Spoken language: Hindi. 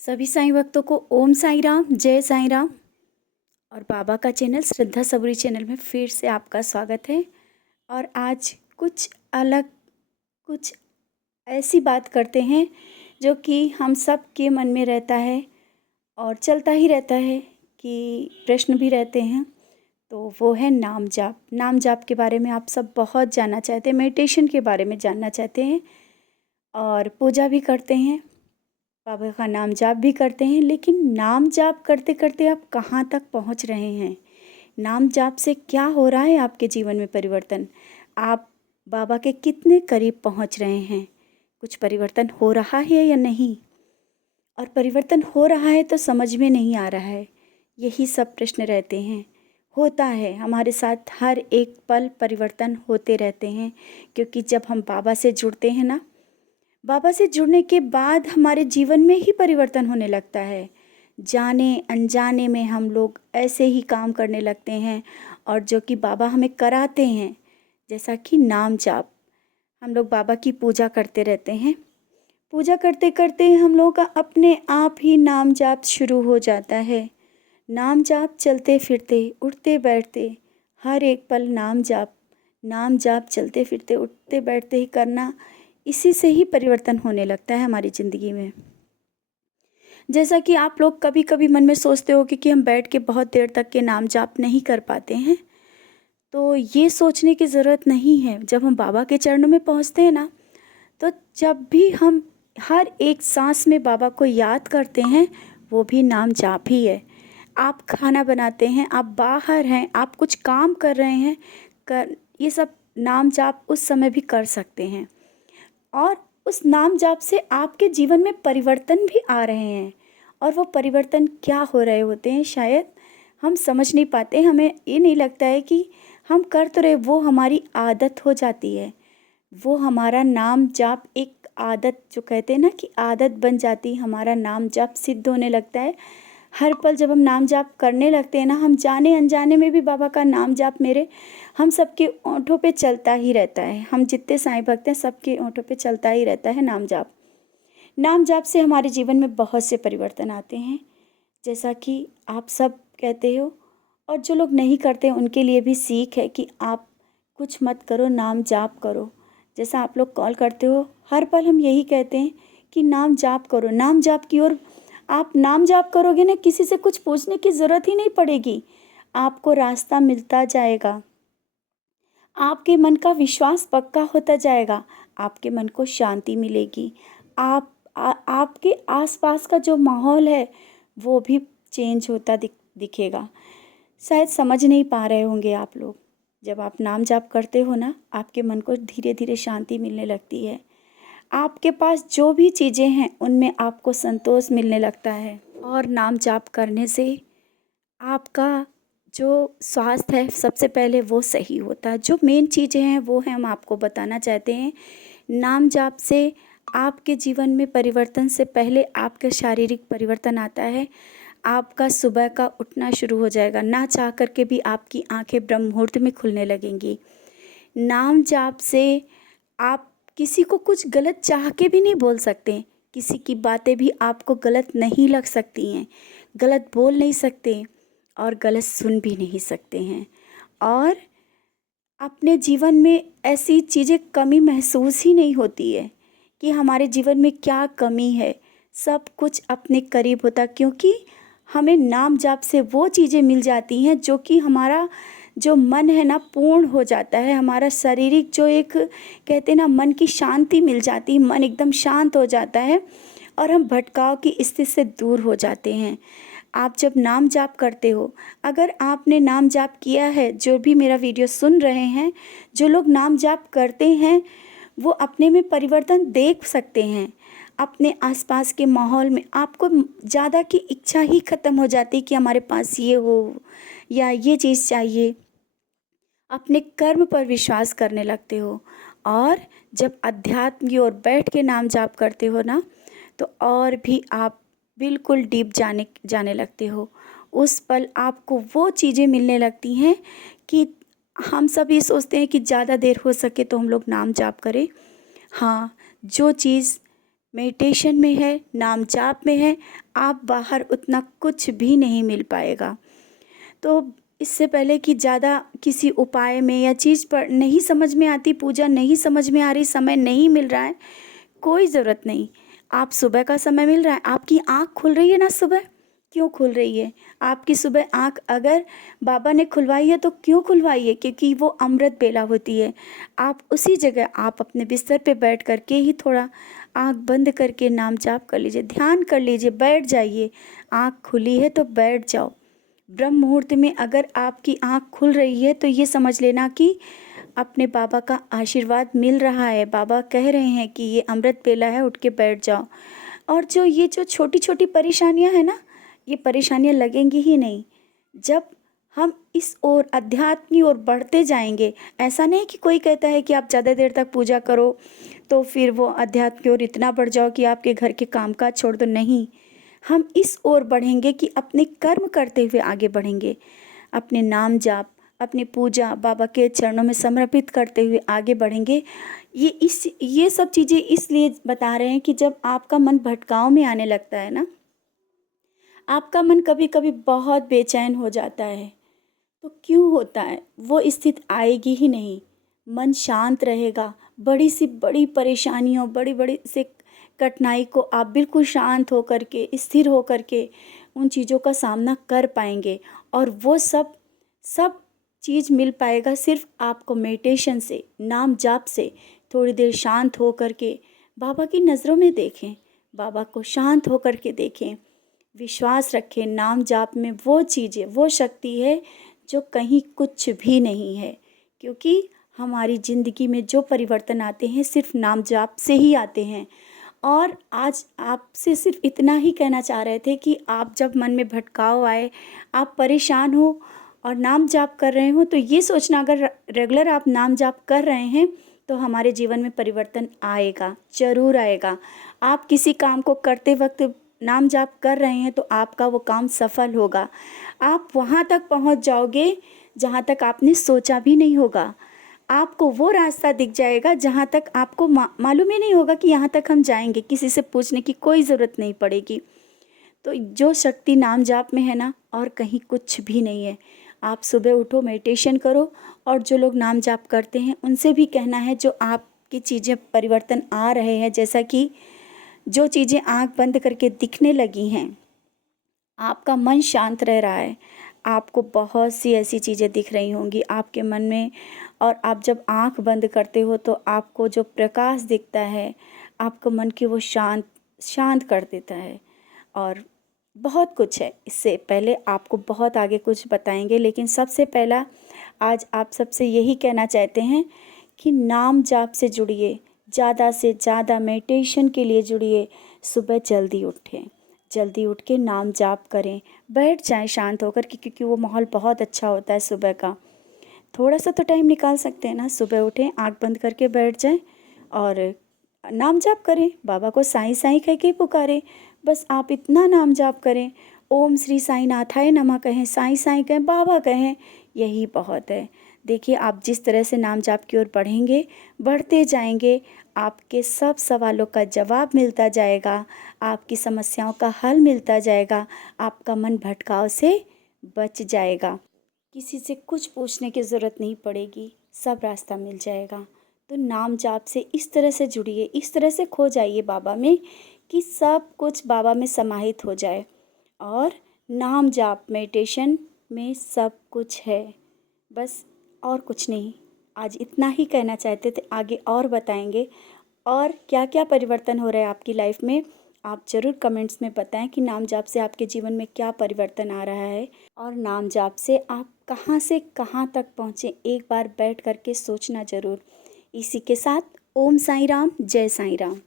सभी साईं भक्तों को ओम साईं राम, जय साईं राम। और बाबा का चैनल श्रद्धा सबूरी चैनल में फिर से आपका स्वागत है। और आज कुछ अलग, कुछ ऐसी बात करते हैं जो कि हम सब के मन में रहता है और चलता ही रहता है, कि प्रश्न भी रहते हैं। तो वो है नाम जाप। नाम जाप के बारे में आप सब बहुत जानना चाहते हैं, मेडिटेशन के बारे में जानना चाहते हैं और पूजा भी करते हैं, बाबा का नाम जाप भी करते हैं। लेकिन नाम जाप करते करते आप कहाँ तक पहुँच रहे हैं? नाम जाप से क्या हो रहा है आपके जीवन में परिवर्तन? आप बाबा के कितने करीब पहुँच रहे हैं? कुछ परिवर्तन हो रहा है या नहीं? और परिवर्तन हो रहा है तो समझ में नहीं आ रहा है। यही सब प्रश्न रहते हैं। होता है हमारे साथ, हर एक पल परिवर्तन होते रहते हैं, क्योंकि जब हम बाबा से जुड़ते हैं ना, बाबा से जुड़ने के बाद हमारे जीवन में ही परिवर्तन होने लगता है। जाने अनजाने में हम लोग ऐसे ही काम करने लगते हैं, और जो कि बाबा हमें कराते हैं, जैसा कि नाम जाप। हम लोग बाबा की पूजा करते रहते हैं। पूजा करते करते हम लोगों का अपने आप ही नाम जाप शुरू हो जाता है। नाम जाप चलते फिरते, उठते बैठते, हर एक पल नाम जाप। नाम जाप चलते फिरते, उठते बैठते ही करना, इसी से ही परिवर्तन होने लगता है हमारी ज़िंदगी में। जैसा कि आप लोग कभी कभी मन में सोचते हो कि हम बैठ के बहुत देर तक के नाम जाप नहीं कर पाते हैं, तो ये सोचने की ज़रूरत नहीं है। जब हम बाबा के चरणों में पहुंचते हैं ना, तो जब भी हम हर एक सांस में बाबा को याद करते हैं, वो भी नाम जाप ही है। आप खाना बनाते हैं, आप बाहर हैं, आप कुछ काम कर रहे हैं, ये सब नाम जाप उस समय भी कर सकते हैं। और उस नाम जाप से आपके जीवन में परिवर्तन भी आ रहे हैं। और वो परिवर्तन क्या हो रहे होते हैं, शायद हम समझ नहीं पाते। हमें ये नहीं लगता है कि हम कर तो रहे, वो हमारी आदत हो जाती है। वो हमारा नाम जाप एक आदत, जो कहते हैं ना कि आदत बन जाती, हमारा नाम जाप सिद्ध होने लगता है। हर पल जब हम नाम जाप करने लगते हैं ना, हम जाने अनजाने में भी बाबा का नाम जाप हम सबके ओंठों पे चलता ही रहता है। हम जितने साईं भक्त हैं, सबके ओंठों पे चलता ही रहता है नाम जाप। नाम जाप से हमारे जीवन में बहुत से परिवर्तन आते हैं, जैसा कि आप सब कहते हो। और जो लोग नहीं करते उनके लिए भी सीख है कि आप कुछ मत करो, नाम जाप करो। जैसा आप लोग कॉल करते हो, हर पल हम यही कहते हैं कि नाम जाप करो। नाम जाप की ओर आप नाम जाप करोगे ना, किसी से कुछ पूछने की ज़रूरत ही नहीं पड़ेगी, आपको रास्ता मिलता जाएगा। आपके मन का विश्वास पक्का होता जाएगा, आपके मन को शांति मिलेगी। आपके आसपास का जो माहौल है वो भी चेंज होता दिखेगा। शायद समझ नहीं पा रहे होंगे आप लोग। जब आप नाम जाप करते हो ना, आपके मन को धीरे धीरे शांति मिलने लगती है। आपके पास जो भी चीज़ें हैं उनमें आपको संतोष मिलने लगता है। और नाम जाप करने से आपका जो स्वास्थ्य है, सबसे पहले वो सही होता है। जो मेन चीज़ें हैं वो है, हम आपको बताना चाहते हैं। नाम जाप से आपके जीवन में परिवर्तन से पहले आपका शारीरिक परिवर्तन आता है। आपका सुबह का उठना शुरू हो जाएगा, ना चाह करके भी आपकी आंखें ब्रह्म मुहूर्त में खुलने लगेंगी। नाम जाप से आप किसी को कुछ गलत चाह के भी नहीं बोल सकते। किसी की बातें भी आपको गलत नहीं लग सकती हैं, गलत बोल नहीं सकते और गलत सुन भी नहीं सकते हैं। और अपने जीवन में ऐसी चीज़ें कमी महसूस ही नहीं होती है कि हमारे जीवन में क्या कमी है। सब कुछ अपने करीब होता, क्योंकि हमें नाम जाप से वो चीज़ें मिल जाती हैं जो कि हमारा जो मन है ना, पूर्ण हो जाता है। हमारा शारीरिक जो एक कहते हैं ना, मन की शांति मिल जाती है, मन एकदम शांत हो जाता है और हम भटकाव की स्थिति से दूर हो जाते हैं। आप जब नाम जाप करते हो, अगर आपने नाम जाप किया है, जो भी मेरा वीडियो सुन रहे हैं, जो लोग नाम जाप करते हैं, वो अपने में परिवर्तन देख सकते हैं। अपने आसपास के माहौल में आपको ज़्यादा की इच्छा ही ख़त्म हो जाती है कि हमारे पास ये हो या ये चीज़ चाहिए। अपने कर्म पर विश्वास करने लगते हो। और जब अध्यात्म की ओर बैठ के नाम जाप करते हो ना, तो और भी आप बिल्कुल डीप जाने लगते हो। उस पल आपको वो चीज़ें मिलने लगती हैं कि हम सब ये सोचते हैं कि ज़्यादा देर हो सके तो हम लोग नाम जाप करें। हाँ, जो चीज़ मेडिटेशन में है, नाम जाप में है, आप बाहर उतना कुछ भी नहीं मिल पाएगा। तो इससे पहले कि ज़्यादा किसी उपाय में या चीज़ पर नहीं समझ में आती, पूजा नहीं समझ में आ रही, समय नहीं मिल रहा है, कोई ज़रूरत नहीं। आप सुबह का समय मिल रहा है, आपकी आँख खुल रही है ना सुबह, क्यों खुल रही है? आपकी सुबह आँख अगर बाबा ने खुलवाई है तो क्यों खुलवाई है? क्योंकि वो अमृत बेला होती है। आप उसी जगह आप अपने बिस्तर पे बैठ कर के ही थोड़ा आँख बंद करके नाम जाप कर लीजिए, ध्यान कर लीजिए, बैठ जाइए। आँख खुली है तो बैठ जाओ। ब्रह्म मुहूर्त में अगर आपकी आँख खुल रही है तो ये समझ लेना कि अपने बाबा का आशीर्वाद मिल रहा है। बाबा कह रहे हैं कि ये अमृत बेला है, उठ के बैठ जाओ। और जो छोटी छोटी परेशानियां हैं ना, ये परेशानियां लगेंगी ही नहीं जब हम इस ओर अध्यात्म की ओर बढ़ते जाएंगे। ऐसा नहीं कि कोई कहता है कि आप ज़्यादा देर तक पूजा करो तो फिर वो अध्यात्म की ओर इतना बढ़ जाओ कि आपके घर के कामकाज छोड़ दो, नहीं। हम इस ओर बढ़ेंगे कि अपने कर्म करते हुए आगे बढ़ेंगे, अपने नाम जाप, अपनी पूजा बाबा के चरणों में समर्पित करते हुए आगे बढ़ेंगे। ये सब चीज़ें इसलिए बता रहे हैं कि जब आपका मन भटकाव में आने लगता है ना, आपका मन कभी कभी बहुत बेचैन हो जाता है, तो क्यों होता है? वो स्थिति आएगी ही नहीं। मन शांत रहेगा, बड़ी सी बड़ी परेशानियों, बड़ी बड़ी से कठिनाई को आप बिल्कुल शांत होकर के, स्थिर होकर के उन चीज़ों का सामना कर पाएंगे। और वो सब सब चीज़ मिल पाएगा सिर्फ आपको मेडिटेशन से, नाम जाप से। थोड़ी देर शांत हो कर के बाबा की नज़रों में देखें, बाबा को शांत होकर के देखें, विश्वास रखें। नाम जाप में वो चीज़ें, वो शक्ति है जो कहीं कुछ भी नहीं है। क्योंकि हमारी ज़िंदगी में जो परिवर्तन आते हैं सिर्फ नाम जाप से ही आते हैं। और आज आपसे सिर्फ इतना ही कहना चाह रहे थे कि आप जब मन में भटकाव आए, आप परेशान हो और नाम जाप कर रहे हो, तो ये सोचना अगर रेगुलर आप नाम जाप कर रहे हैं तो हमारे जीवन में परिवर्तन आएगा, ज़रूर आएगा। आप किसी काम को करते वक्त नाम जाप कर रहे हैं तो आपका वो काम सफल होगा। आप वहाँ तक पहुँच जाओगे जहाँ तक आपने सोचा भी नहीं होगा। आपको वो रास्ता दिख जाएगा जहाँ तक आपको मालूम ही नहीं होगा कि यहाँ तक हम जाएंगे। किसी से पूछने की कोई ज़रूरत नहीं पड़ेगी। तो जो शक्ति नाम जाप में है ना, और कहीं कुछ भी नहीं है। आप सुबह उठो, मेडिटेशन करो, और जो लोग नाम जाप करते हैं उनसे भी कहना है, जो आपकी चीज़ें परिवर्तन आ रहे हैं, जैसा कि जो चीज़ें आँख बंद करके दिखने लगी हैं, आपका मन शांत रह रहा है, आपको बहुत सी ऐसी चीज़ें दिख रही होंगी आपके मन में। और आप जब आँख बंद करते हो तो आपको जो प्रकाश दिखता है, आपको मन की वो शांत शांत कर देता है। और बहुत कुछ है, इससे पहले आपको बहुत आगे कुछ बताएंगे, लेकिन सबसे पहला आज आप सबसे यही कहना चाहते हैं कि नाम जाप से जुड़िए, ज़्यादा से ज़्यादा मेडिटेशन के लिए जुड़िए। सुबह जल्दी उठें, जल्दी उठ के नाम जाप करें, बैठ जाएं शांत होकर के, क्योंकि वो माहौल बहुत अच्छा होता है सुबह का। थोड़ा सा तो टाइम निकाल सकते हैं ना, सुबह उठें, आँख बंद करके बैठ जाएं और नाम जाप करें, बाबा को साईं साईं कह के पुकारें। बस आप इतना नाम जाप करें, ओम श्री साईं नाथाय नमः कहें, साईं साईं कहें, बाबा कहें, यही बहुत है। देखिए, आप जिस तरह से नाम जाप की ओर बढ़ेंगे, बढ़ते जाएंगे, आपके सब सवालों का जवाब मिलता जाएगा, आपकी समस्याओं का हल मिलता जाएगा, आपका मन भटकाव से बच जाएगा। किसी से कुछ पूछने की ज़रूरत नहीं पड़ेगी, सब रास्ता मिल जाएगा। तो नाम जाप से इस तरह से जुड़िए, इस तरह से खो जाइए बाबा में कि सब कुछ बाबा में समाहित हो जाए। और नाम जाप मेडिटेशन में सब कुछ है, बस और कुछ नहीं। आज इतना ही कहना चाहते थे, आगे और बताएंगे और क्या क्या परिवर्तन हो रहा है आपकी लाइफ में। आप ज़रूर कमेंट्स में बताएं कि नाम जाप से आपके जीवन में क्या परिवर्तन आ रहा है, और नाम जाप से आप कहाँ से कहाँ तक पहुँचे, एक बार बैठ करके सोचना ज़रूर। इसी के साथ ओम साईं राम, जय साईं राम।